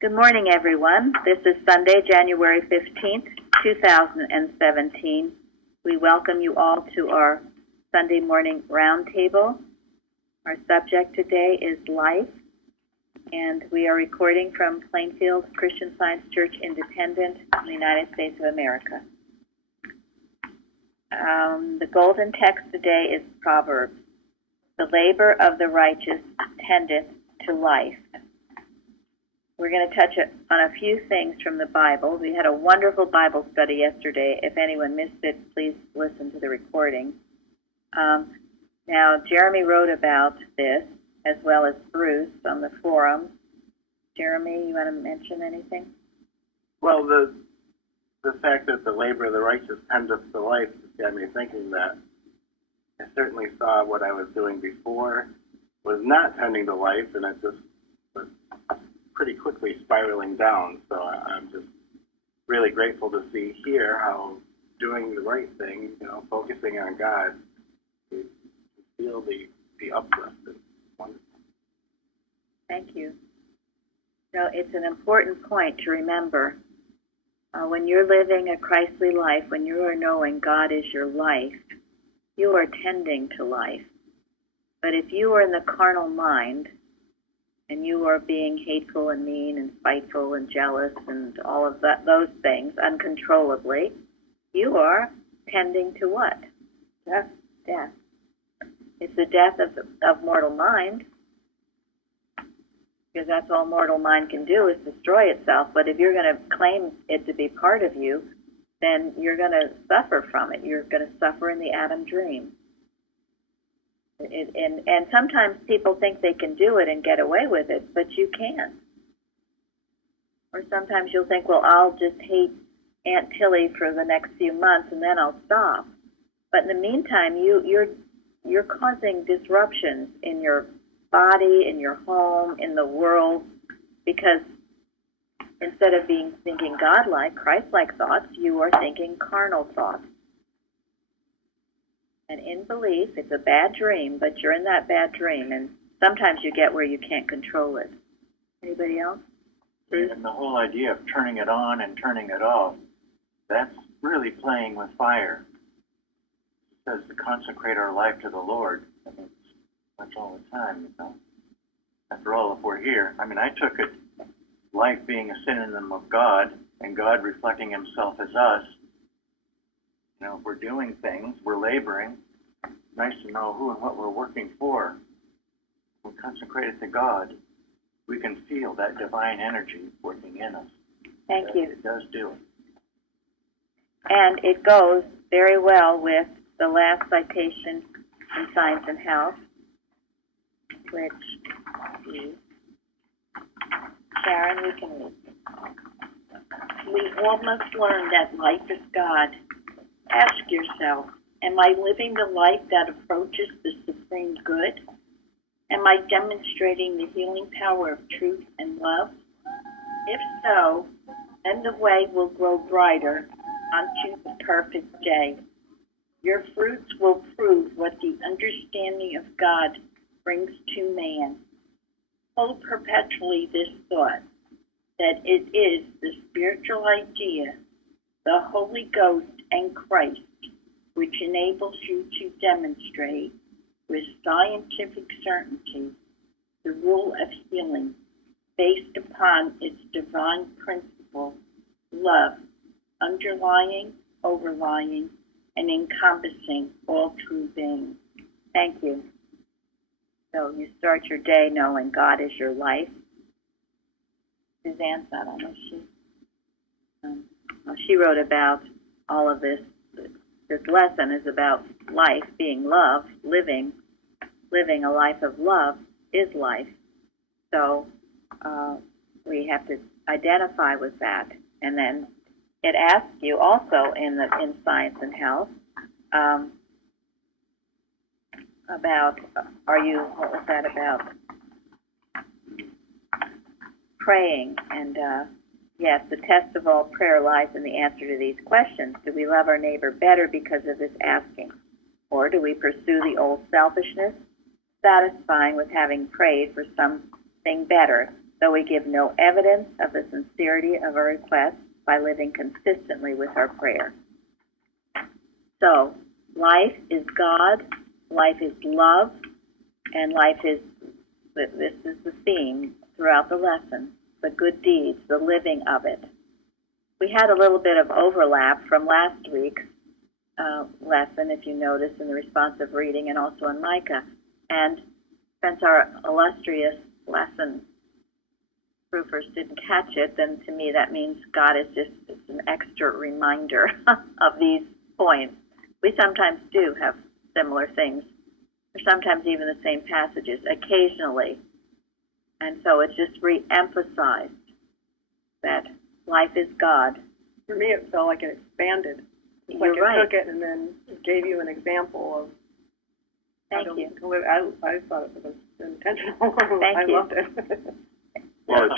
Good morning, everyone. This is Sunday, January 15th, 2017. We welcome you all to our Sunday morning roundtable. Our subject today is life, and we are recording from Plainfield Christian Science Church Independent in the United States of America. The golden text today is Proverbs. The labor of the righteous tendeth to life. We're going to touch on a few things from the Bible. We had a wonderful Bible study yesterday. If anyone missed it, please listen to the recording. Now, Jeremy wrote about this, as well as Bruce, on the forum. Jeremy, you want to mention anything? Well, the fact that the labor of the righteous tendeth to life got me thinking that I certainly saw what I was doing before was not tending to life, and it just was pretty quickly spiraling down. So I'm just really grateful to see here how doing the right thing, focusing on God, you feel the uplift. It's wonderful. Thank you. So it's an important point to remember. When you're living a Christly life, when you are knowing God is your life, you are tending to life. But if you are in the carnal mind, and you are being hateful and mean and spiteful and jealous and all of those things uncontrollably, you are tending to what? Death. It's the death of mortal mind, because that's all mortal mind can do is destroy itself. But if you're going to claim it to be part of you, then you're going to suffer from it. You're going to suffer in the Adam dream. And sometimes people think they can do it and get away with it, but you can't. Or sometimes you'll think, well, I'll just hate Aunt Tilly for the next few months and then I'll stop. But in the meantime, you're causing disruptions in your body, in your home, in the world, because instead of thinking godlike, Christ-like thoughts, you are thinking carnal thoughts. And in belief, it's a bad dream, but you're in that bad dream, and sometimes you get where you can't control it. Anybody else? And the whole idea of turning it on and turning it off, that's really playing with fire. It says to consecrate our life to the Lord. I mean, that's all the time, After all, if we're here, I took it, life being a synonym of God, and God reflecting himself as us. If we're doing things, we're laboring. Nice to know who and what we're working for. We're consecrated to God. We can feel that divine energy working in us. Thank you. It does do it. And it goes very well with the last citation in Science and Health, which Sharon, we can read. We all must learn that life is God. Ask yourself, am I living the life that approaches the supreme good? Am I demonstrating the healing power of truth and love? If so, then the way will grow brighter unto the perfect day. Your fruits will prove what the understanding of God brings to man. Hold perpetually this thought, that it is the spiritual idea, the Holy Ghost and Christ, which enables you to demonstrate with scientific certainty the rule of healing based upon its divine principle, love, underlying, overlying, and encompassing all true beings. Thank you. So you start your day knowing God is your life. Suzanne's not on, is she? She wrote about all of this. This lesson is about life being love, living a life of love is life. So we have to identify with that. And then it asks you also in Science and Health about, what was that about? Praying. And yes, the test of all prayer lies in the answer to these questions. Do we love our neighbor better because of this asking? Or do we pursue the old selfishness, satisfying with having prayed for something better, though we give no evidence of the sincerity of our requests by living consistently with our prayer. So, life is God, life is love, and life is, this is the theme throughout the lesson, the good deeds, the living of it. We had a little bit of overlap from last week's lesson, if you notice, in the responsive reading and also in Micah. And since our illustrious lesson proofers didn't catch it, then to me that means God is just an extra reminder of these points. We sometimes do have similar things, or sometimes even the same passages, occasionally. And so it's just re-emphasized that life is God. For me, it felt like it expanded. It's like You're right. It took it and then gave you an example of Thank how to you. live. I thought it was intentional. Thank I you. loved it. Well, it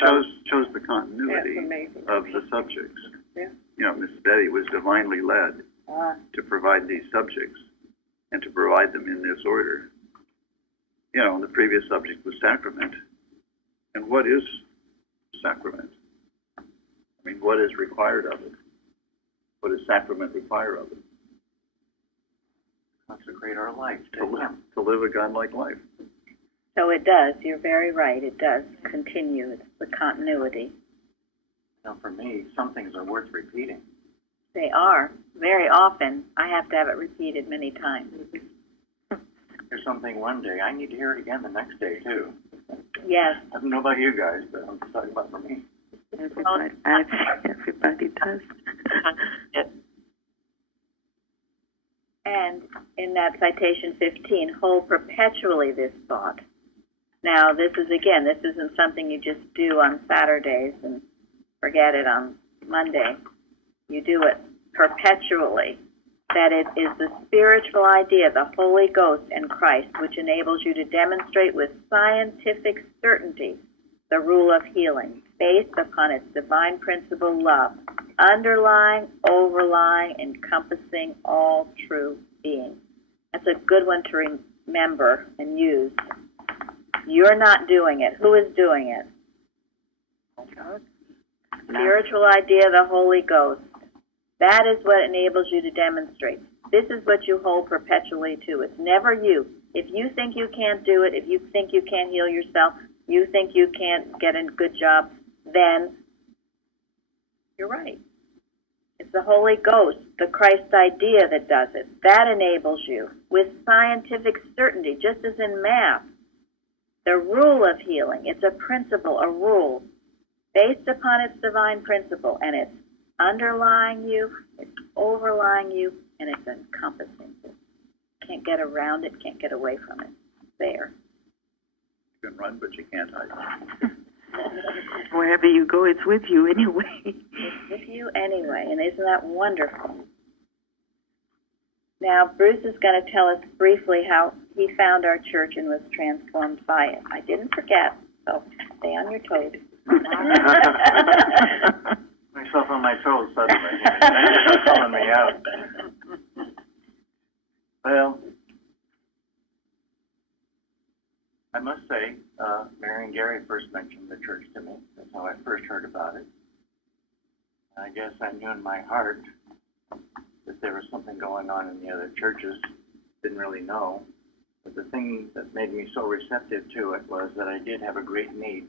shows the continuity Yeah, it's amazing. of the subjects. Yeah. You know, Miss Betty was divinely led to provide these subjects and to provide them in this order. You know, the previous subject was sacrament. And what is sacrament? I mean, what is required of it? What does sacrament require of it? Consecrate our life to To Him. live a godlike life. So it does. You're very right. It does continue. It's the continuity. Now, for me, some things are worth repeating. They are. Very often, I have to have it repeated many times. Here's something one day, I need to hear it again the next day, too. Yes. I don't know about you guys, but I'm just talking about for me. Everybody does. And in that citation 15, hold perpetually this thought. Now, this isn't something you just do on Saturdays and forget it on Monday. You do it perpetually. That it is the spiritual idea, the Holy Ghost and Christ, which enables you to demonstrate with scientific certainty the rule of healing, based upon its divine principle, love, underlying, overlying, encompassing all true being. That's a good one to remember and use. You're not doing it. Who is doing it? Spiritual idea, the Holy Ghost. That is what enables you to demonstrate. This is what you hold perpetually to. It's never you. If you think you can't do it, if you think you can't heal yourself, you think you can't get a good job, then you're right. It's the Holy Ghost, the Christ idea that does it. That enables you with scientific certainty, just as in math. The rule of healing, it's a principle, a rule, based upon its divine principle, and it's underlying you, it's overlying you, and it's encompassing you. Can't get around it, can't get away from it. It's there. You can run, but you can't hide. Wherever you go, it's with you anyway. It's with you anyway, and isn't that wonderful? Now, Bruce is going to tell us briefly how he found our church and was transformed by it. I didn't forget, so stay on your toes. Myself on my toes suddenly. Thanks for calling me out. Well, I must say, Mary and Gary first mentioned the church to me. That's how I first heard about it. I guess I knew in my heart that there was something going on in the other churches. Didn't really know. But the thing that made me so receptive to it was that I did have a great need.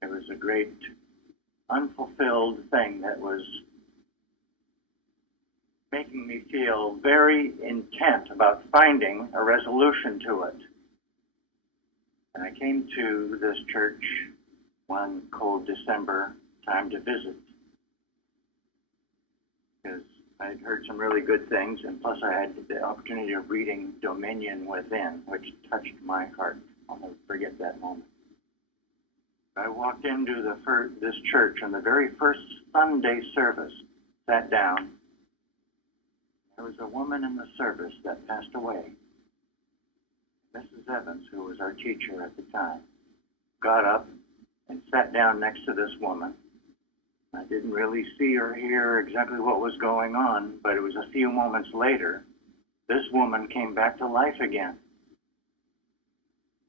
There was a great unfulfilled thing that was making me feel very intent about finding a resolution to it. And I came to this church one cold December time to visit, because I had heard some really good things, and plus I had the opportunity of reading Dominion Within, which touched my heart. I'll never forget that moment. I walked into this church on the very first Sunday service, sat down. There was a woman in the service that passed away. Mrs. Evans, who was our teacher at the time, got up and sat down next to this woman. I didn't really see or hear exactly what was going on, but it was a few moments later, this woman came back to life again.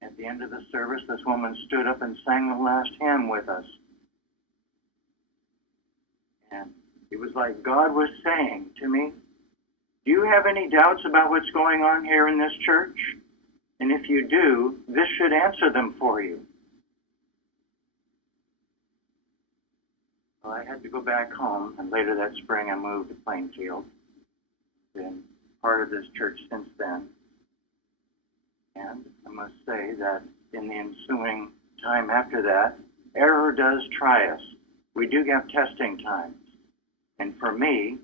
At the end of the service, this woman stood up and sang the last hymn with us. And it was like God was saying to me, do you have any doubts about what's going on here in this church? And if you do, this should answer them for you. Well, I had to go back home, and later that spring I moved to Plainfield. Been part of this church since then. And I must say that in the ensuing time after that, error does try us. We do have testing times. And for me,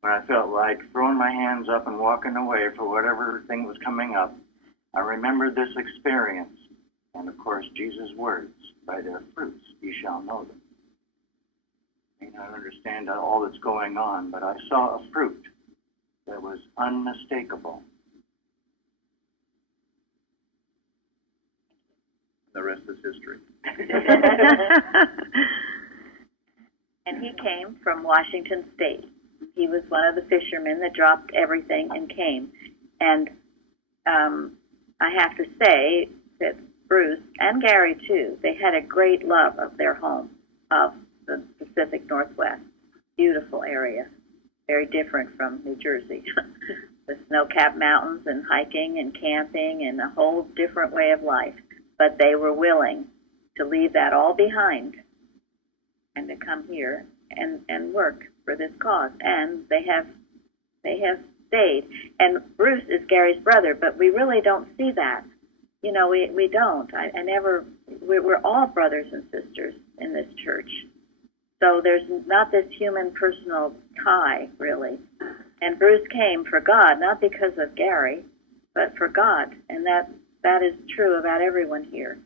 when I felt like throwing my hands up and walking away for whatever thing was coming up, I remembered this experience. And of course, Jesus' words, by their fruits ye shall know them. I may not understand all that's going on, but I saw a fruit that was unmistakable. The rest is history. And he came from Washington State. He was one of the fishermen that dropped everything and came. And I have to say that Bruce and Gary, too, they had a great love of their home, of the Pacific Northwest. Beautiful area, very different from New Jersey. The snow-capped mountains and hiking and camping and a whole different way of life. But they were willing to leave that all behind and to come here and work for this cause. And they have stayed. And Bruce is Gary's brother, but we really don't see that. You know, we don't. We're all brothers and sisters in this church. So there's not this human personal tie, really. And Bruce came for God, not because of Gary, but for God. And that is true about everyone here.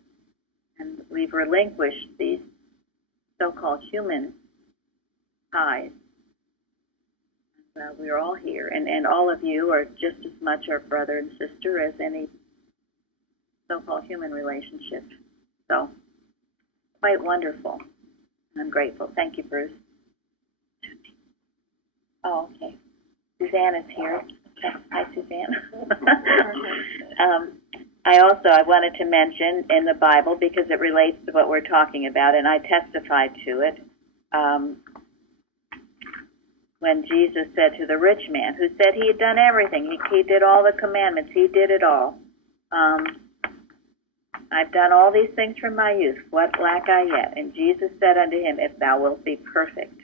And we've relinquished these so-called human ties. We're all here. And all of you are just as much our brother and sister as any so-called human relationship. So, quite wonderful. I'm grateful. Thank you, Bruce. Oh, okay. Suzanne is here. Okay. Hi, Suzanne. I wanted to mention in the Bible, because it relates to what we're talking about, and I testified to it, when Jesus said to the rich man, who said he had done everything, he did all the commandments, he did it all. I've done all these things from my youth. What lack I yet? And Jesus said unto him, if thou wilt be perfect,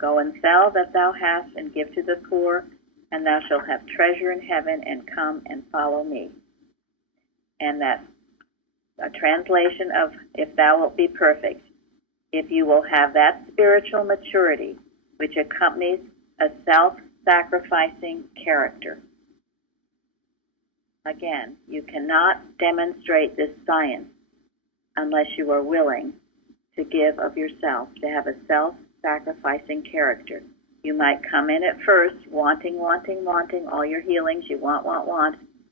go and sell that thou hast, and give to the poor, and thou shalt have treasure in heaven, and come and follow me. And that's a translation of, if thou wilt be perfect, if you will have that spiritual maturity which accompanies a self-sacrificing character. Again, you cannot demonstrate this science unless you are willing to give of yourself, to have a self-sacrificing character. You might come in at first wanting all your healings, you want,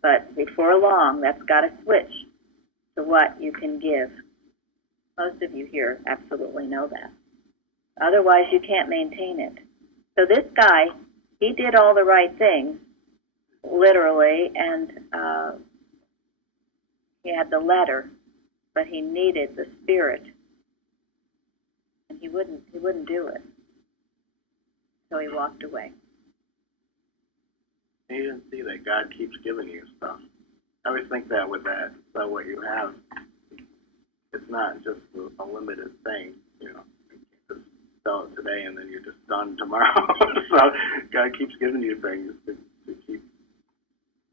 but before long, that's got to switch to what you can give. Most of you here absolutely know that. Otherwise, you can't maintain it. So this guy, he did all the right things, literally, and he had the letter, but he needed the spirit, and he wouldn't do it. So he walked away. You didn't see that God keeps giving you stuff. I always think that with that. So what you have, it's not just a limited thing, you know. You can't just sell it today and then you're just done tomorrow. So God keeps giving you things to keep,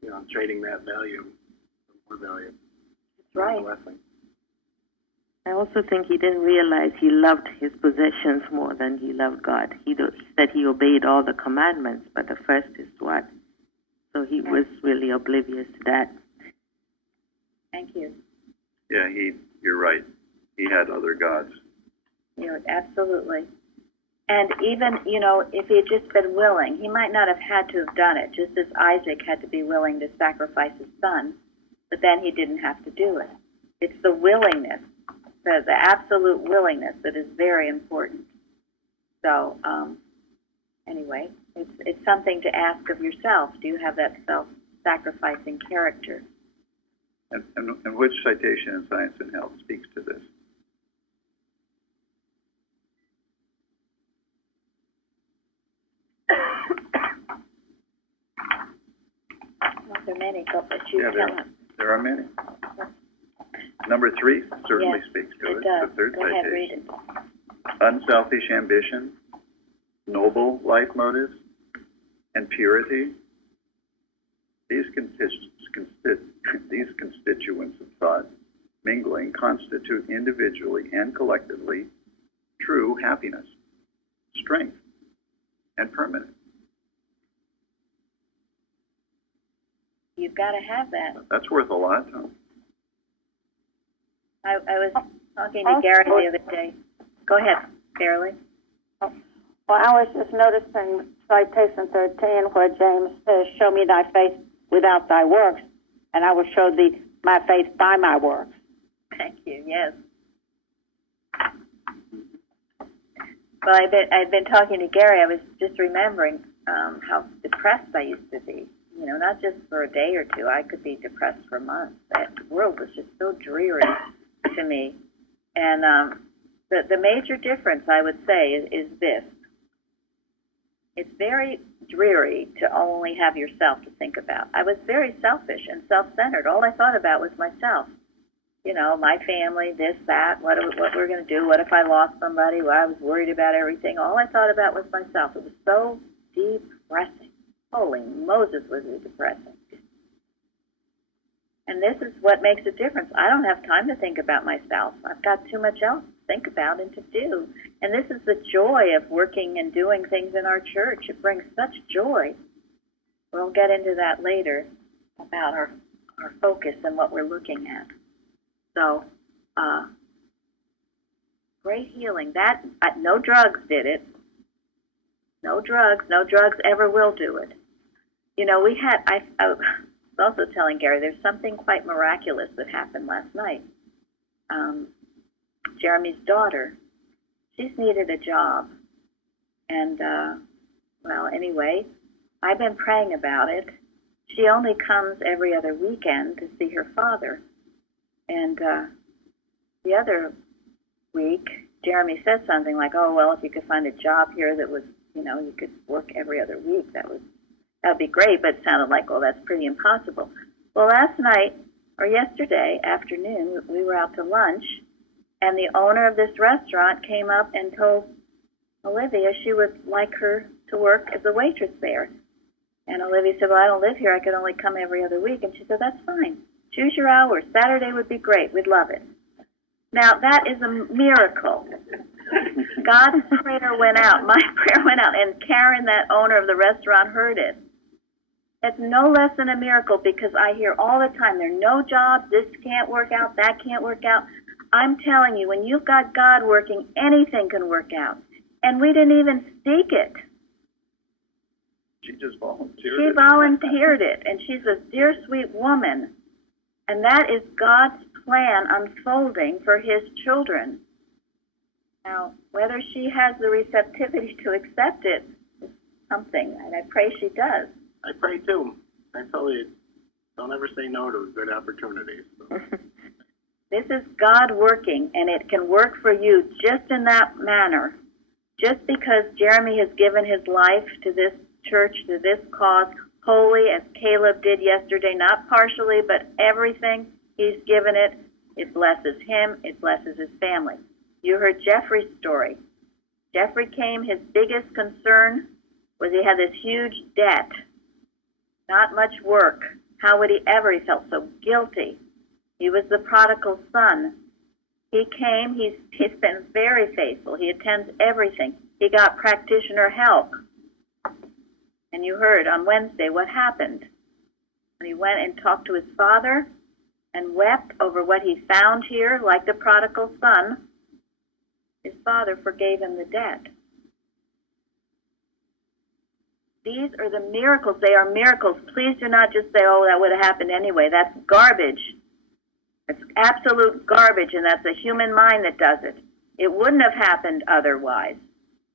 you know, trading that value for more value. That's right. Blessing. I also think he didn't realize he loved his possessions more than he loved God. He said he obeyed all the commandments, but the first is what? So he was really oblivious to that. Thank you. Yeah, you're right. He had other gods. You're absolutely. And even, you know, if he had just been willing, he might not have had to have done it, just as Isaac had to be willing to sacrifice his son, but then he didn't have to do it. It's the willingness, the absolute willingness that is very important. So, anyway, it's something to ask of yourself. Do you have that self-sacrificing character? And which citation in Science and Health speaks to this? Well, there are many, but you tell us. There are many. Number 3 certainly Yes, speaks to it. It does. The third Go ahead, read citation. it. Unselfish ambition, noble life motives, and purity. These constituents of thought mingling constitute individually and collectively true happiness, strength, and permanence. You've got to have that. That's worth a lot, huh? I was talking to Gary the other day. Go ahead, Fairley. Well, I was just noticing citation 13 where James says, "Show me thy faith without thy works, and I will show thee my faith by my works." Thank you. Yes. Well, I've been talking to Gary. I was just remembering how depressed I used to be. You know, not just for a day or two. I could be depressed for months. That world was just so dreary to me. And the major difference, I would say, is this. It's very dreary to only have yourself to think about. I was very selfish and self-centered. All I thought about was myself. You know, my family, this, that, what we're going to do, what if I lost somebody? Well, I was worried about everything. All I thought about was myself. It was so depressing. Holy Moses, was it depressing. And this is what makes a difference. I don't have time to think about myself. I've got too much else to think about and to do. And this is the joy of working and doing things in our church. It brings such joy. We'll get into that later about our focus and what we're looking at. So, great healing. That no drugs did it. No drugs ever will do it. You know, I was also telling Gary, there's something quite miraculous that happened last night. Jeremy's daughter, she's needed a job. And, well, anyway, I've been praying about it. She only comes every other weekend to see her father. And the other week, Jeremy said something like, "Oh, well, if you could find a job here that was, you know, you could work every other week, that would be great." But it sounded like, well, that's pretty impossible. Well, last night, or yesterday afternoon, we were out to lunch, and the owner of this restaurant came up and told Olivia she would like her to work as a waitress there. And Olivia said, "Well, I don't live here. I could only come every other week." And she said, "That's fine. Choose your hours. Saturday would be great. We'd love it." Now, that is a miracle. God's prayer went out. My prayer went out. And Karen, that owner of the restaurant, heard it. It's no less than a miracle, because I hear all the time, there are no jobs, this can't work out, that can't work out. I'm telling you, when you've got God working, anything can work out. And we didn't even seek it. She just volunteered. She volunteered it, and she's a dear, sweet woman. And that is God's plan unfolding for his children. Now, whether she has the receptivity to accept it is something, and I pray she does. I pray too. I totally don't ever say no to good opportunities. So. This is God working, and it can work for you just in that manner. Just because Jeremy has given his life to this church, to this cause, wholly, as Caleb did yesterday, not partially, but everything he's given it, it blesses him, it blesses his family. You heard Jeffrey's story. Jeffrey came, his biggest concern was he had this huge debt, not much work. How would he ever? He felt so guilty. He was the prodigal son. He came, he's been very faithful. He attends everything. He got practitioner help. And you heard on Wednesday what happened. When he went and talked to his father and wept over what he found here, like the prodigal son, his father forgave him the debt. These are the miracles. They are miracles. Please do not just say, "Oh, that would have happened anyway." That's garbage. It's absolute garbage, and that's a human mind that does it. It wouldn't have happened otherwise.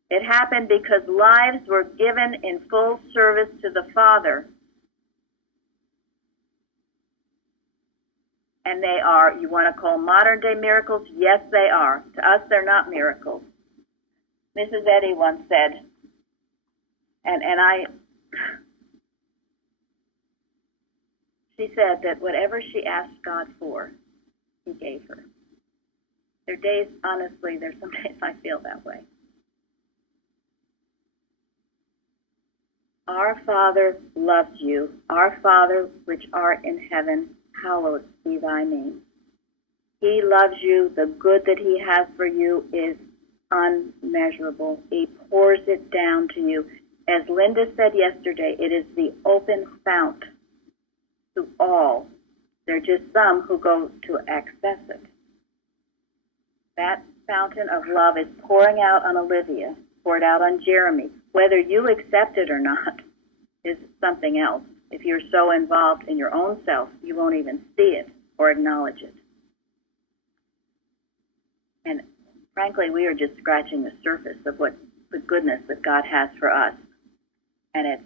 It happened because lives were given in full service to the Father. And they are, you want to call modern day miracles? Yes, they are. To us, they're not miracles. Mrs. Eddy once said, she said that whatever she asked God for, He gave her. There are days, honestly, there's some days I feel that way. Our Father loves you. Our Father, which art in heaven, hallowed be thy name. He loves you. The good that He has for you is unmeasurable. He pours it down to you. As Linda said yesterday, it is the open fount to all. There are just some who go to access it. That fountain of love is pouring out on Olivia, poured out on Jeremy. Whether you accept it or not is something else. If you're so involved in your own self, you won't even see it or acknowledge it. And frankly, we are just scratching the surface of what the goodness that God has for us. And it's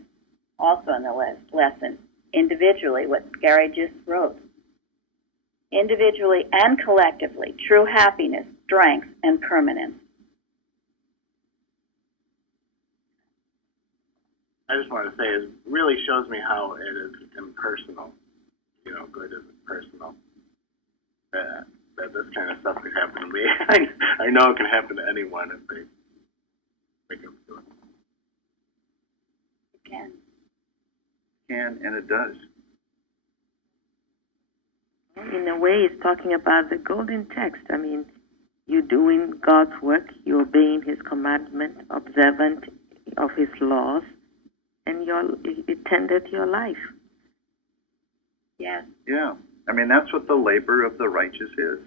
also in the lesson, individually, what Gary just wrote. Individually and collectively, true happiness, strength, and permanence. I just want to say it really shows me how it is impersonal. Good is personal. That this kind of stuff could happen to me. I know it can happen to anyone if they wake up to it. It can. Can, and it does. In a way, it's talking about the golden text. I mean, you're doing God's work, you're obeying His commandment, observant of His laws, and it tended your life. Yes. Yeah. I mean, that's what the labor of the righteous is.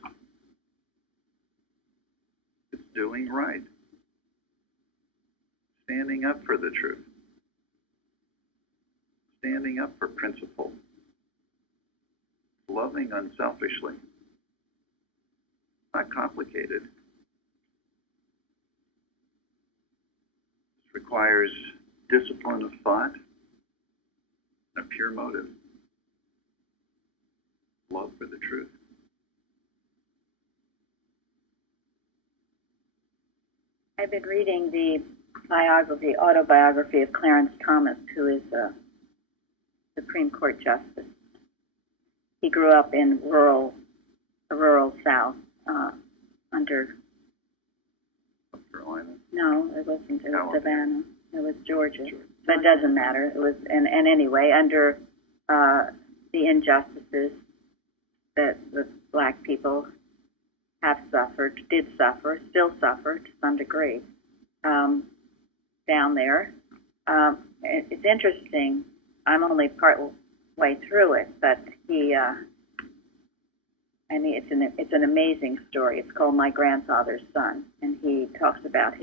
It's doing right. Standing up for the truth. Standing up for principle. Loving unselfishly. Not complicated. This requires discipline of thought and a pure motive. Love for the truth. I've been reading the autobiography of Clarence Thomas, who is a Supreme Court justice. He grew up in the rural South, under. South Carolina? No, it wasn't. It was Savannah. It was Georgia. But it doesn't matter. It was, and anyway, under the injustices that the black people have suffered, did suffer, still suffer to some degree down there. It's interesting. I'm only part way through it, but it's an amazing story. It's called My Grandfather's Son, and he talks about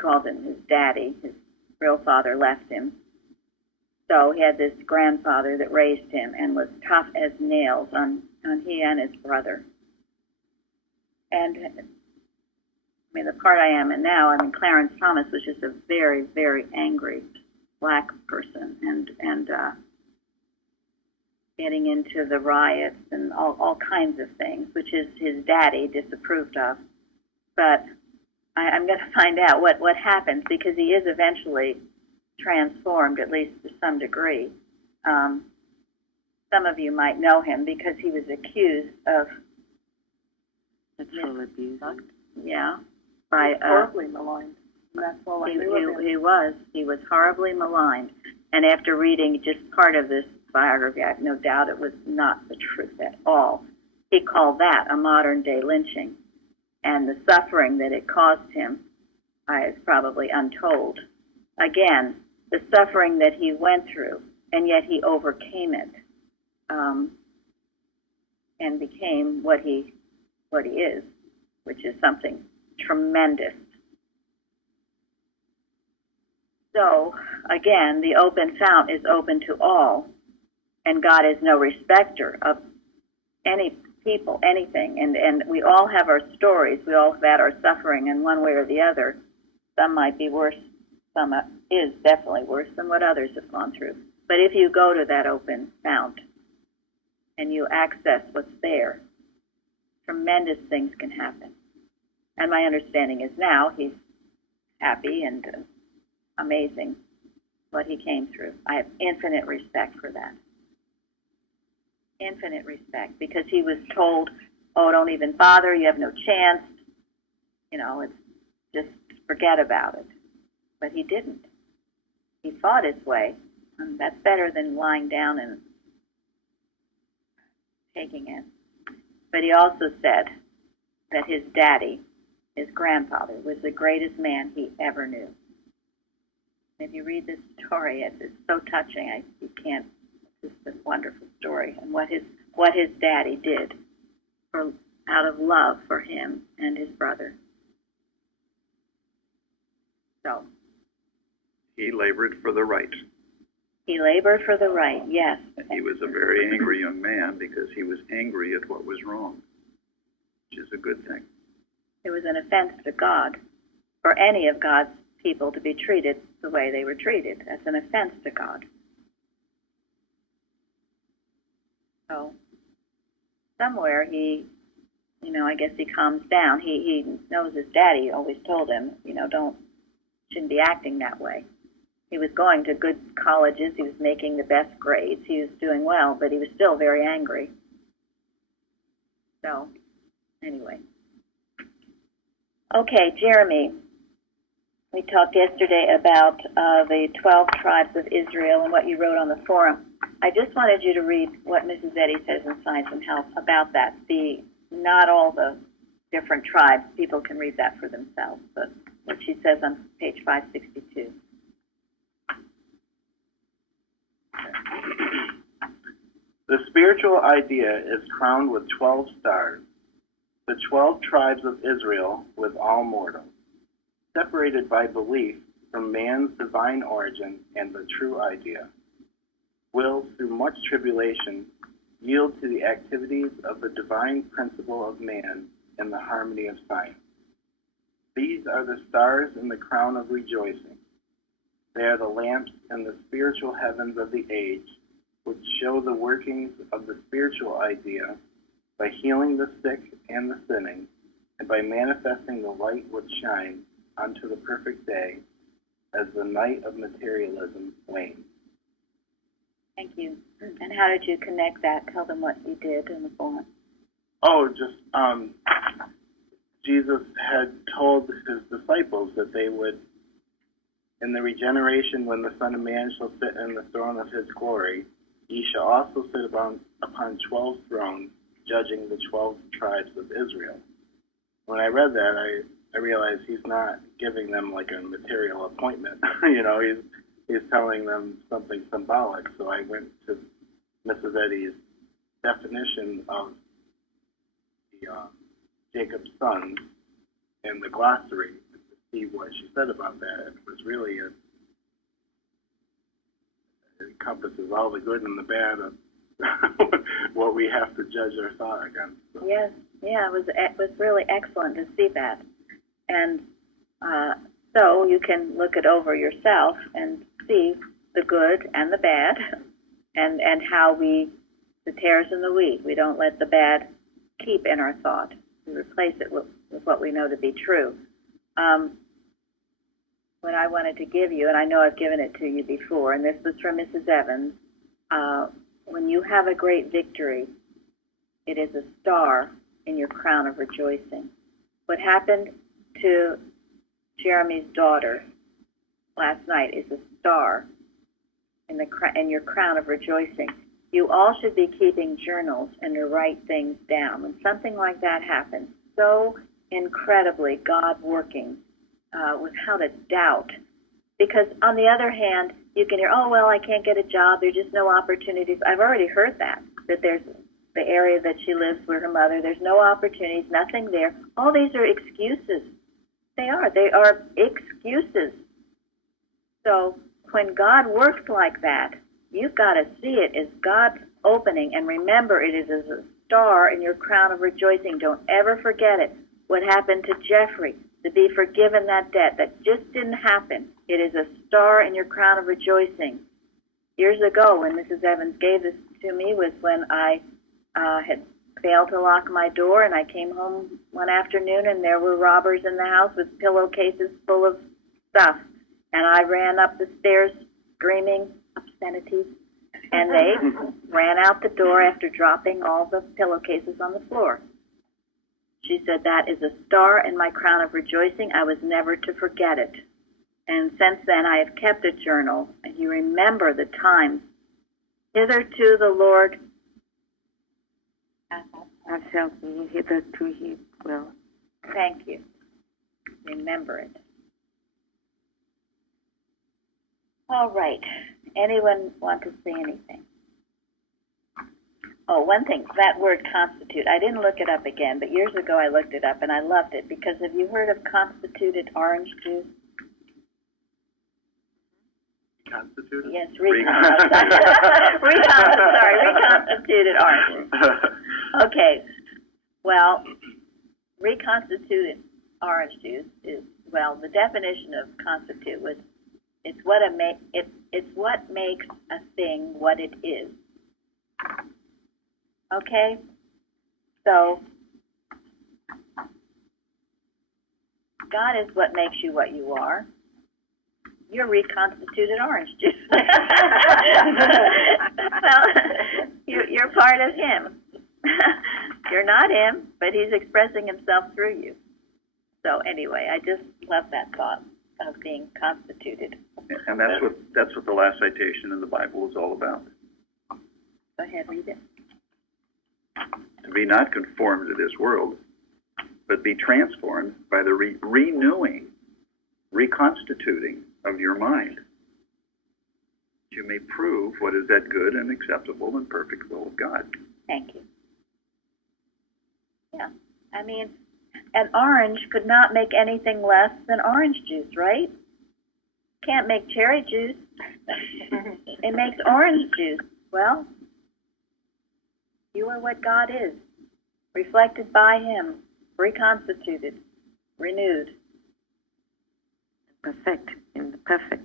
called him his daddy. His real father left him. So he had this grandfather that raised him and was tough as nails on he and his brother. And I mean, the part I am in now, Clarence Thomas was just a very, very angry black person, and getting into the riots and all kinds of things, which his daddy disapproved of. But I'm going to find out what happens, because he is eventually transformed, at least to some degree. Some of you might know him because he was accused of sexual abuse. Yeah, by horribly maligned. That's all I knew of him. He was horribly maligned. And after reading just part of this biography, I have no doubt it was not the truth at all. He called that a modern-day lynching. And the suffering that it caused him is probably untold. Again, the suffering that he went through, and yet he overcame it, and became what he is, which is something tremendous. So, again, the open fount is open to all, and God is no respecter of any people, anything, and we all have our stories. We all have had our suffering in one way or the other. Some might be worse. Some is definitely worse than what others have gone through. But if you go to that open fount, and you access what's there, tremendous things can happen. And my understanding is now he's happy and amazing what he came through. I have infinite respect for that. Infinite respect, because he was told, oh, don't even bother, you have no chance, it's just forget about it. But he didn't. He fought his way, and that's better than lying down and taking it. But he also said that his daddy, his grandfather, was the greatest man he ever knew. If you read this story, it's so touching. You can't. It's just a wonderful story, and what his daddy did out of love for him and his brother. So he labored for the right. He labored for the right, yes. And he was a very angry young man because he was angry at what was wrong, which is a good thing. It was an offense to God for any of God's people to be treated the way they were treated. That's an offense to God. So somewhere he, I guess he calms down. He knows his daddy always told him, shouldn't be acting that way. He was going to good colleges. He was making the best grades. He was doing well, but he was still very angry. So, anyway. Okay, Jeremy. We talked yesterday about the 12 tribes of Israel and what you wrote on the forum. I just wanted you to read what Mrs. Eddy says in Science and Health about that. Not all the different tribes. People can read that for themselves, but what she says on page 562. The spiritual idea is crowned with 12 stars, the 12 tribes of Israel with all mortals, separated by belief from man's divine origin and the true idea, will, through much tribulation, yield to the activities of the divine principle of man in the harmony of science. These are the stars in the crown of rejoicing. They are the lamps in the spiritual heavens of the age, which show the workings of the spiritual idea by healing the sick and the sinning, and by manifesting the light which shines unto the perfect day as the night of materialism wanes. Thank you. And how did you connect that? Tell them what you did in the forum. Oh, just Jesus had told his disciples that they would, in the regeneration when the Son of Man shall sit in the throne of his glory, he shall also sit upon 12 thrones, judging the 12 tribes of Israel. When I read that, I realized he's not giving them like a material appointment. He's telling them something symbolic. So I went to Mrs. Eddy's definition of the Jacob's sons in the glossary to see what she said about that. It was really it encompasses all the good and the bad of what we have to judge our thought against. So. Yes, yeah, it was really excellent to see that. And so you can look it over yourself and see the good and the bad, and how the tares and the wheat. We don't let the bad keep in our thought. We replace it with what we know to be true. What I wanted to give you, and I know I've given it to you before, and this was from Mrs. Evans, when you have a great victory, it is a star in your crown of rejoicing. What happened to Jeremy's daughter last night is a star in your crown of rejoicing. You all should be keeping journals and to write things down. When something like that happens, so incredibly God working without a doubt. Because on the other hand, you can hear, oh, well, I can't get a job. There's just no opportunities. I've already heard that there's the area that she lives where her mother, there's no opportunities, nothing there. All these are excuses. They are excuses. So when God works like that, you've got to see it as God's opening. And remember, it is as a star in your crown of rejoicing. Don't ever forget it. What happened to Jeffrey, to be forgiven that debt, that just didn't happen. It is a star in your crown of rejoicing. Years ago, when Mrs. Evans gave this to me, was when I had failed to lock my door, and I came home one afternoon, and there were robbers in the house with pillowcases full of stuff. And I ran up the stairs screaming obscenities, and they ran out the door after dropping all the pillowcases on the floor. She said, "That is a star in my crown of rejoicing. I was never to forget it." And since then I have kept a journal, and you remember the times. Hitherto the Lord has helped me. Hitherto he will. Thank you. Remember it. All right. Anyone want to say anything? Oh, one thing, that word constitute, I didn't look it up again, but years ago I looked it up, and I loved it, because have you heard of constituted orange juice? Constituted? Yes, reconstituted orange juice. Okay, well, reconstituted orange juice is, well, the definition of constitute was, it's what makes a thing what it is. Okay? So, God is what makes you what you are. You're reconstituted orange juice. Well, you're part of Him. You're not Him, but He's expressing Himself through you. So anyway, I just love that thought of being constituted. And that's what the last citation in the Bible is all about. Go ahead, read it. To be not conformed to this world, but be transformed by the renewing, reconstituting of your mind. You may prove what is that good and acceptable and perfect will of God. Thank you. Yeah, I mean, an orange could not make anything less than orange juice, right? Can't make cherry juice. It makes orange juice. Well, you are what God is, reflected by Him, reconstituted, renewed. Perfect, in the perfect.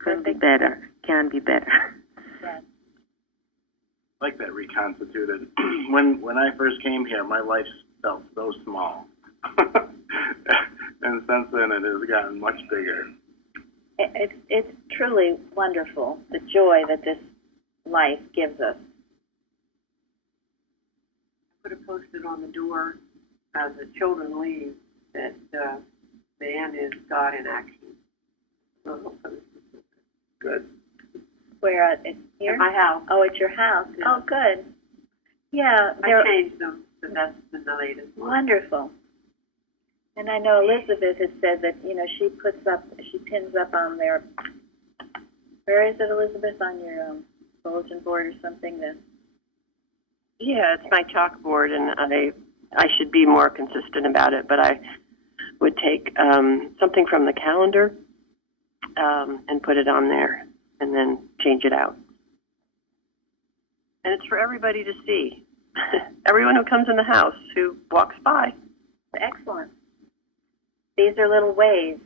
Couldn't be better, can be better. Yes. I like that reconstituted. When I first came here, my life felt so small. And since then it has gotten much bigger. It's truly wonderful, the joy that this life gives us. I put a post-it on the door as the children leave that the end is God in action. Good. Where it's here? At my house. Oh, at your house. Yeah. Oh, good. Yeah, I changed them, but that's the latest one. wonderful. And I know Elizabeth has said that, she pins up on their, where is it, Elizabeth, on your bulletin board or something? Yeah, it's my chalkboard, and I should be more consistent about it, but I would take something from the calendar and put it on there, and then change it out. And it's for everybody to see. Everyone who comes in the house, who walks by. Excellent. These are little ways. I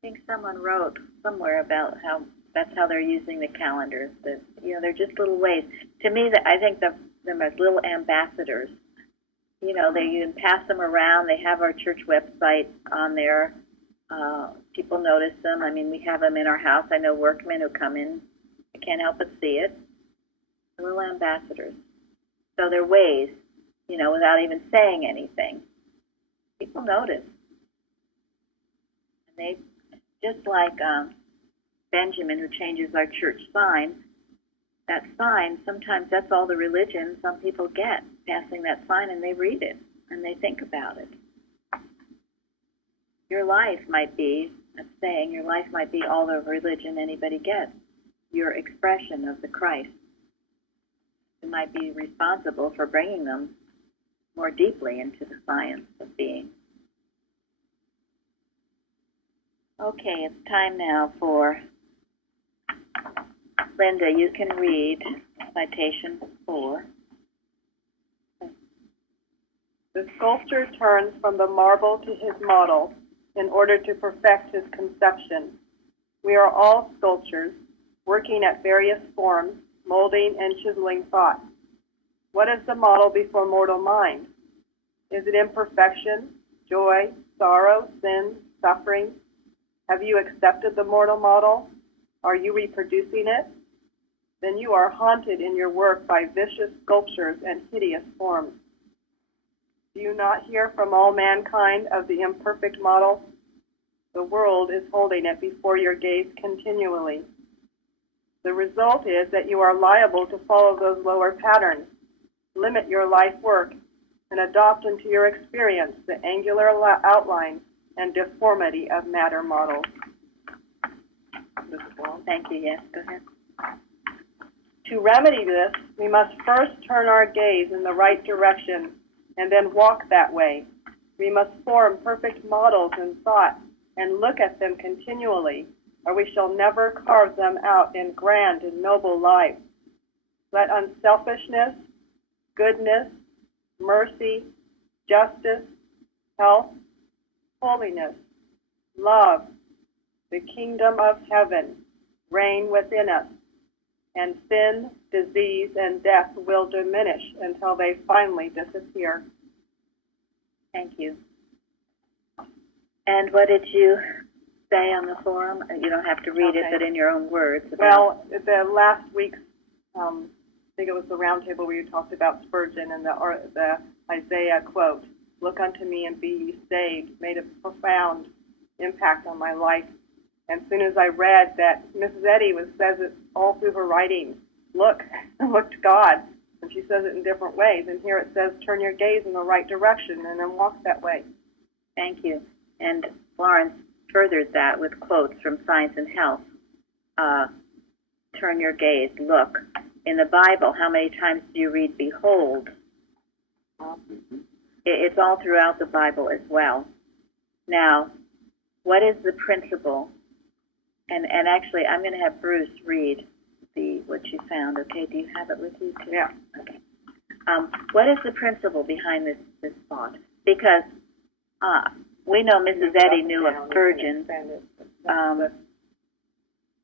think someone wrote somewhere about how that's how they're using the calendars. That they're just little ways. To me, I think them as little ambassadors. You can pass them around. They have our church website on there. People notice them. I mean, we have them in our house. I know workmen who come in. I can't help but see it. They're little ambassadors. So they're ways, without even saying anything. People notice. And they, just like Benjamin, who changes our church sign, that sign, sometimes that's all the religion some people get, passing that sign, and they read it, and they think about it. Your life might be, I'm saying, your life might be all the religion anybody gets, your expression of the Christ. You might be responsible for bringing them more deeply into the science of being. Okay, it's time now for Linda. You can read citation 4. The sculptor turns from the marble to his model in order to perfect his conception. We are all sculptors, working at various forms, molding and chiseling thought. What is the model before mortal mind? Is it imperfection, joy, sorrow, sin, suffering? Have you accepted the mortal model? Are you reproducing it? Then you are haunted in your work by vicious sculptures and hideous forms. Do you not hear from all mankind of the imperfect model? The world is holding it before your gaze continually. The result is that you are liable to follow those lower patterns, limit your life work, and adopt into your experience the angular outlines and deformity of matter models. Thank you. Yes, go ahead. To remedy this, we must first turn our gaze in the right direction and then walk that way. We must form perfect models in thought and look at them continually, or we shall never carve them out in grand and noble life. Let unselfishness, goodness, mercy, justice, health, holiness, love, the kingdom of heaven reign within us, and sin, disease, and death will diminish until they finally disappear. Thank you. And what did you say on the forum? You don't have to read it, but in your own words. Well, the last week's, I think it was the roundtable where you talked about Spurgeon and the Isaiah quote, "Look unto me and be ye saved," made a profound impact on my life. And as soon as I read that, Mrs. Eddy says it all through her writings, look to God. And she says it in different ways. And here it says, turn your gaze in the right direction and then walk that way. Thank you. And Florence furthered that with quotes from Science and Health. Turn your gaze, look. In the Bible, how many times do you read behold? It's all throughout the Bible as well. Now, what is the principle? And actually, I'm going to have Bruce read what you found. Okay, do you have it with you too? Yeah. Okay. What is the principle behind this thought? Because we know Mrs. Eddy knew of Spurgeon.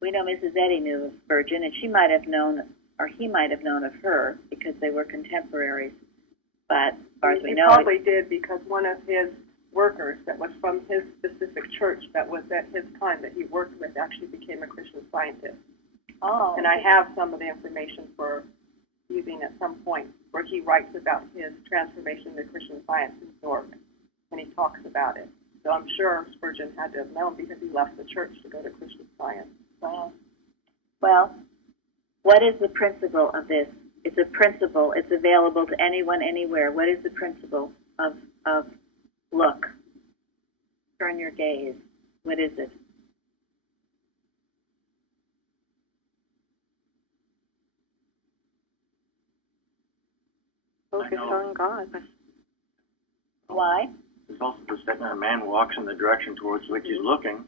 We know Mrs. Eddy knew of Spurgeon, and she might have known, or he might have known of her because they were contemporaries. But as far as we know, he probably did, because one of his workers that was from his specific church that was at his time that he worked with actually became a Christian Scientist. Oh. And I have some of the information for using at some point where he writes about his transformation to Christian Science in New York, and he talks about it. So I'm sure Spurgeon had to have known because he left the church to go to Christian Science. Wow. Well, what is the principle of this? It's a principle. It's available to anyone, anywhere. What is the principle of look? Turn your gaze. What is it? Focus on God. Why? There's also the statement, a man walks in the direction towards which he's looking.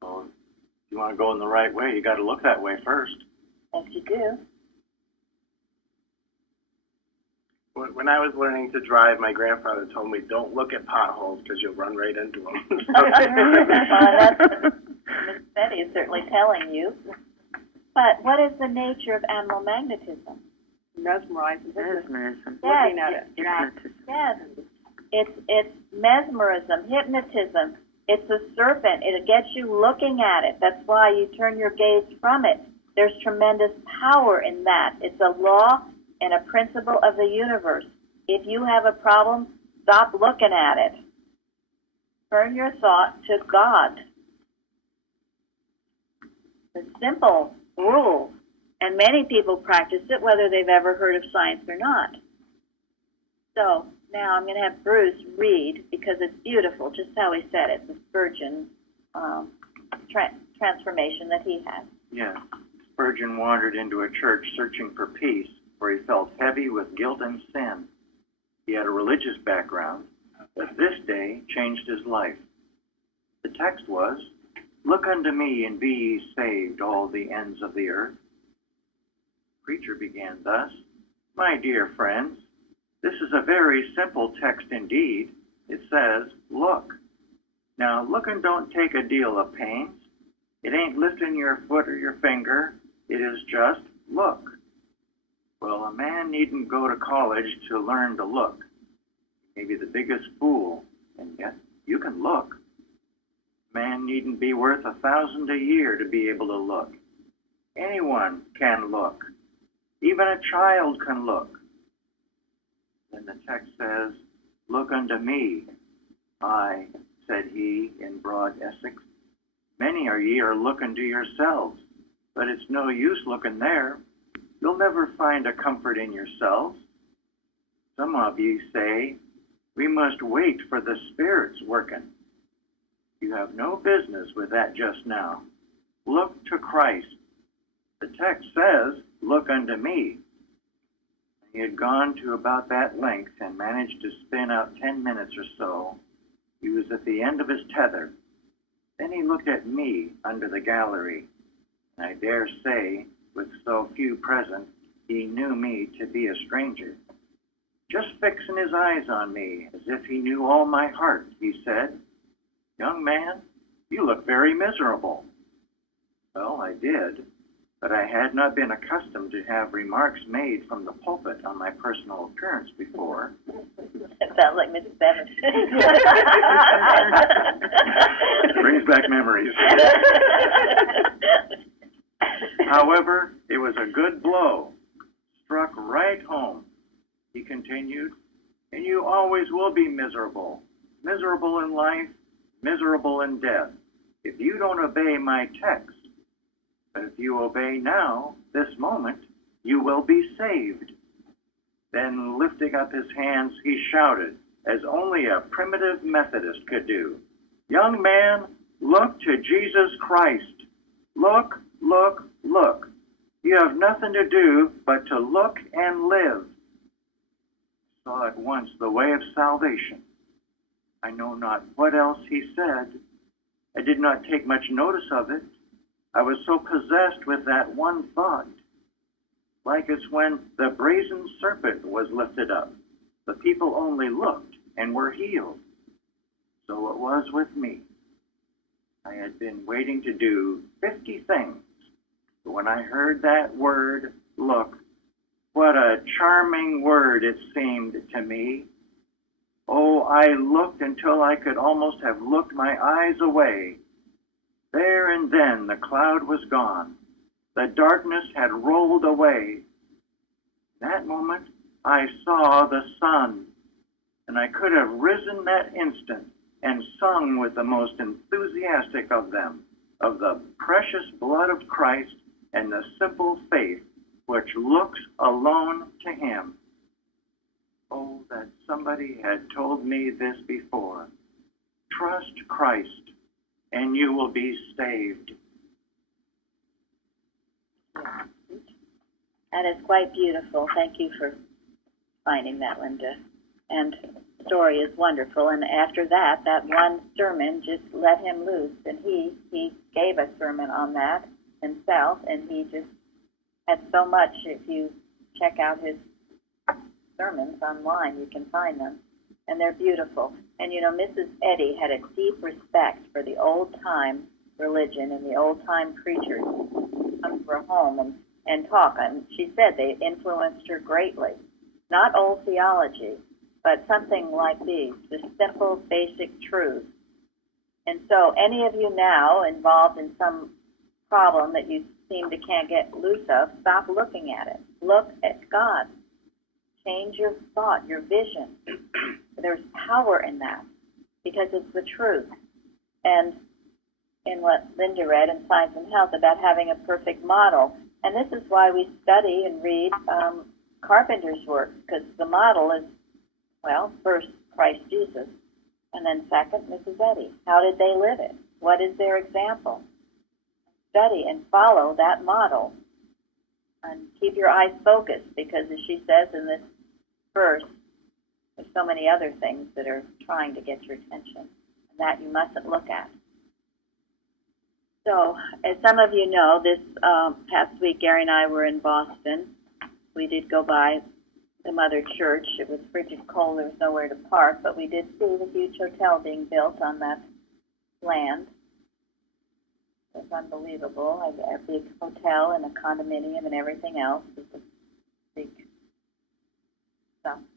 So if you want to go in the right way, you got to look that way first. Yes, you do. When I was learning to drive, my grandfather told me, don't look at potholes because you'll run right into them. That's Miss Betty is certainly telling you. But what is the nature of animal magnetism? Mesmerizing. Mesmerism. Looking at it. Yes. It's mesmerism, hypnotism. It's a serpent. It gets you looking at it. That's why you turn your gaze from it. There's tremendous power in that. It's a law and a principle of the universe. If you have a problem, stop looking at it. Turn your thought to God. It's a simple rule, and many people practice it, whether they've ever heard of science or not. So now I'm going to have Bruce read, because it's beautiful, just how he said it, the Spurgeon transformation that he had. Yes. Spurgeon wandered into a church searching for peace, where he felt heavy with guilt and sin. He had a religious background, but this day changed his life. The text was, "Look unto me and be ye saved, all the ends of the earth." The preacher began thus, "My dear friends, this is a very simple text indeed. It says, look. Now, looking don't take a deal of pains. It ain't lifting your foot or your finger. It is just look. Well, a man needn't go to college to learn to look. He may be the biggest fool, and yet you can look. A man needn't be worth 1,000 a year to be able to look. Anyone can look. Even a child can look. Then the text says, "Look unto me. I," said he in broad Essex, "many are ye are looking to yourselves, but it's no use looking there. You'll never find a comfort in yourselves. Some of ye say, we must wait for the Spirit's working. You have no business with that just now. Look to Christ. The text says, look unto me." He had gone to about that length and managed to spin out 10 minutes or so. He was at the end of his tether. Then he looked at me under the gallery, and I dare say, with so few present, he knew me to be a stranger. Just fixing his eyes on me, as if he knew all my heart, he said, "Young man, you look very miserable." Well, I did, but I had not been accustomed to have remarks made from the pulpit on my personal appearance before. It sounds like Mrs. Evans. Brings back memories. However, it was a good blow, struck right home. He continued, "And you always will be miserable, miserable in life, miserable in death, if you don't obey my text. But if you obey now, this moment, you will be saved." Then, lifting up his hands, he shouted, as only a primitive Methodist could do, "Young man, look to Jesus Christ. Look, look, look. You have nothing to do but to look and live." I saw at once the way of salvation. I know not what else he said. I did not take much notice of it. I was so possessed with that one thought, like as when the brazen serpent was lifted up. The people only looked and were healed. So it was with me. I had been waiting to do 50 things, but when I heard that word, look, what a charming word it seemed to me. Oh, I looked until I could almost have looked my eyes away. There and then the cloud was gone. The darkness had rolled away. That moment I saw the sun, and I could have risen that instant and sung with the most enthusiastic of them, of the precious blood of Christ and the simple faith which looks alone to him. Oh, that somebody had told me this before. Trust Christ, and you will be saved. That is quite beautiful. Thank you for finding that, Linda. And the story is wonderful. And after that, that one sermon just let him loose. And he gave a sermon on that himself, and he just had so much. If you check out his sermons online, you can find them. And they're beautiful. And you know, Mrs. Eddy had a deep respect for the old-time religion and the old-time preachers who come to her home and talk. And she said they influenced her greatly. Not old theology, but something like these, the simple, basic truths. And so any of you now involved in some problem that you seem to can't get loose of, stop looking at it. Look at God. Change your thought, your vision. There's power in that because it's the truth. And in what Linda read in Science and Health about having a perfect model. And this is why we study and read carpenter's work, because the model is, well, first Christ Jesus, and then second Mrs. Eddy. How did they live it? What is their example? Study and follow that model. And keep your eyes focused, because as she says in this verse, there's so many other things that are trying to get your attention, and that you mustn't look at. So, as some of you know, this past week, Gary and I were in Boston. We did go by the Mother Church. It was frigid cold. There was nowhere to park, but we did see the huge hotel being built on that land. It was unbelievable. A big hotel and a condominium and everything else. It was a big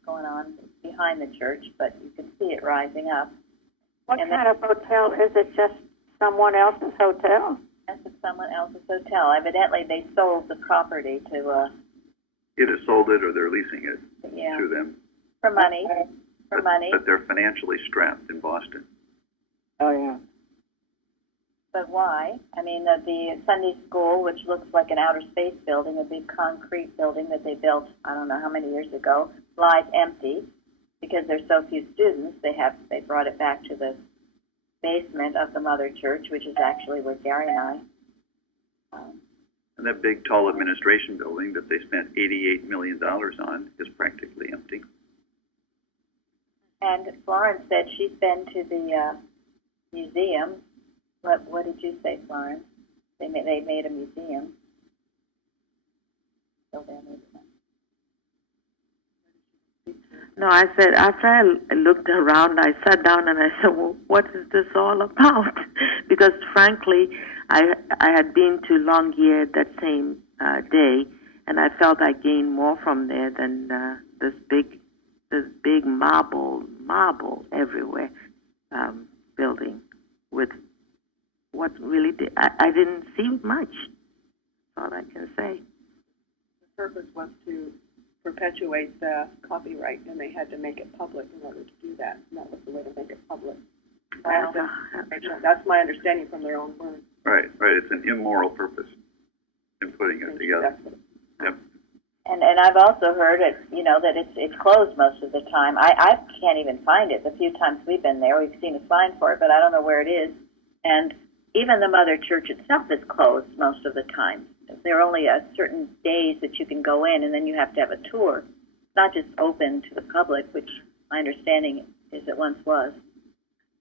going on behind the church, but you can see it rising up. What And kind of hotel is it? Just someone else's hotel? That's at someone else's hotel. Evidently, they sold the property to, Either sold it or they're leasing it yeah, to them. for money. For money. But they're financially strapped in Boston. Oh, yeah. But why? I mean, the Sunday school, which looks like an outer space building, a big concrete building that they built, I don't know how many years ago, lies empty because there's so few students. They brought it back to the basement of the mother church, which is actually where Gary and I. And that big, tall administration building that they spent $88 million on is practically empty. And Florence said she's been to the museum. What did you say, Florence? They made a museum. So they made one. No, I said, after I looked around, I sat down and I said, well, what is this all about? Because frankly, I had been to Longyear that same day, and I felt I gained more from there than this big marble everywhere building with what really did. I didn't see much. That's all I can say. The purpose was to perpetuate the copyright, and they had to make it public in order to do that. And that was the way to make it public. Wow. That's my understanding from their own words. Right. It's an immoral purpose in putting it together. Yep. And I've also heard it, that it's closed most of the time. I can't even find it. The few times we've been there, we've seen a sign for it, but I don't know where it is. And even the mother church itself is closed most of the time. There are only certain days that you can go in, and then you have to have a tour. It's not just open to the public, which my understanding is it once was.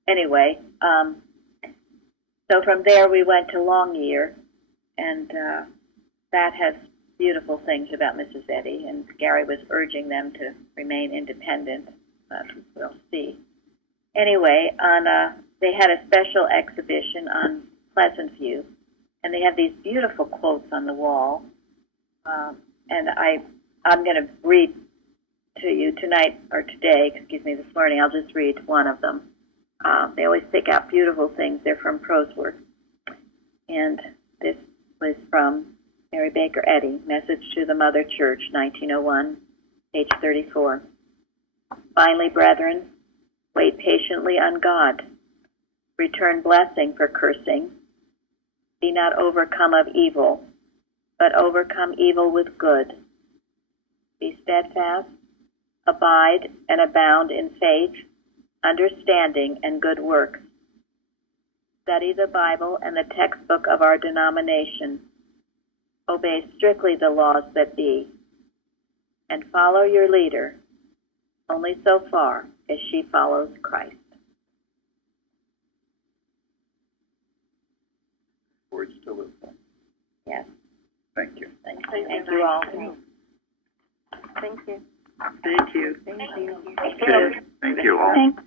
Anyway, so from there we went to Longyear, and that has beautiful things about Mrs. Eddy, and Gary was urging them to remain independent. We'll see. Anyway, they had a special exhibition on Pleasant View, and they have these beautiful quotes on the wall. And I'm going to read to you tonight, or today, this morning. I'll just read one of them. They always pick out beautiful things. They're from prose work. And this was from Mary Baker Eddy, Message to the Mother Church, 1901, page 34. Finally, brethren, wait patiently on God. Return blessing for cursing. Be not overcome of evil, but overcome evil with good. Be steadfast, abide, and abound in faith, understanding, and good works. Study the Bible and the textbook of our denomination. Obey strictly the laws that be, and follow your leader only so far as she follows Christ. Words to live by. Yes. Thank you. Thank you all. Thank you. Thank you. Thank you. Okay. Thank you all. Thanks.